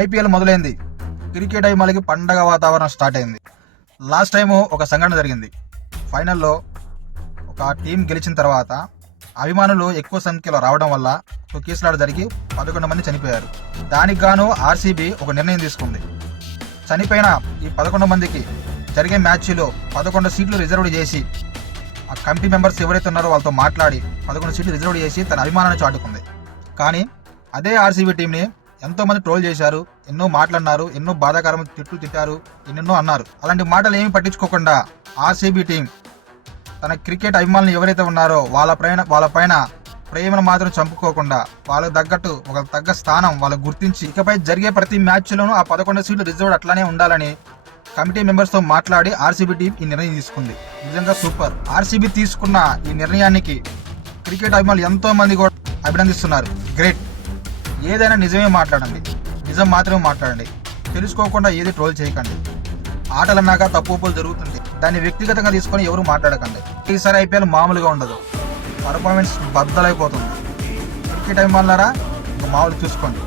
IPL మొదలైంది. Cricket అభిమానులకి పండగ వాతావరణం స్టార్ట్ అయింది. లాస్ట్ టైం ఒక సంఘటన జరిగింది. ఫైనల్లో ఒక టీం గెలిచిన తర్వాత అభిమానులు ఎక్కువ సంఖ్యలో రావడం వల్ల కేసులాట జరిగి 11 మంది చనిపోయారు. దానికి గాను ఆర్సీబీ ఒక నిర్ణయం తీసుకుంది. చనిపోయిన ఈ 11 మందికి జరిగే మ్యాచ్లో 11 సీట్లు రిజర్వ్ చేసి, ఆ కమిటీ మెంబర్స్ ఎవరైతే ఉన్నారో వాళ్ళతో మాట్లాడి 11 సీట్లు రిజర్వ్ చేసి తన అభిమానాన్ని చాటుకుంది. కానీ అదే ఆర్సీబీ టీంని ఎంతో మంది ట్రోల్ చేశారు, ఎన్నో మాటలన్నారు, ఎన్నో బాధాకరమైన తిట్లు తిట్టారు, ఎన్నెన్నో అన్నారు. అలాంటి మాటలు ఏమి పట్టించుకోకుండా ఆర్సీబీ టీం తన క్రికెట్ అభిమానులు ఎవరైతే ఉన్నారో వాళ్ళ పైన ప్రేమను మాత్రం చంపుకోకుండా వాళ్ళకు తగ్గట్టు ఒక తగ్గ స్థానం వాళ్ళకు గుర్తించి ఇకపై జరిగే ప్రతి మ్యాచ్లోనూ ఆ 11 సీట్లు రిజర్వ్ అట్లానే ఉండాలని కమిటీ మెంబర్స్ తో మాట్లాడి ఆర్సీబీ టీం ఈ నిర్ణయం తీసుకుంది. నిజంగా సూపర్. ఆర్సీబీ తీసుకున్న ఈ నిర్ణయానికి క్రికెట్ అభిమానులు ఎంతో మంది కూడా అభినందిస్తున్నారు. గ్రేట్. ఏదైనా నిజమే మాట్లాడండి, నిజం మాత్రమే మాట్లాడండి, తెలుసుకోకుండా ఏది ట్రోల్ చేయకండి. ఆటలన్నాక తప్పులు జరుగుతుంది, దాన్ని వ్యక్తిగతంగా తీసుకొని ఎవరు మాట్లాడకండి. ఈసారి ఐపీఎల్ మామూలుగా ఉండదు, పర్ఫార్మెన్స్ బద్దలైపోతుంది. క్రికెట్ అభిమానులారా మామూలు చూసుకోండి.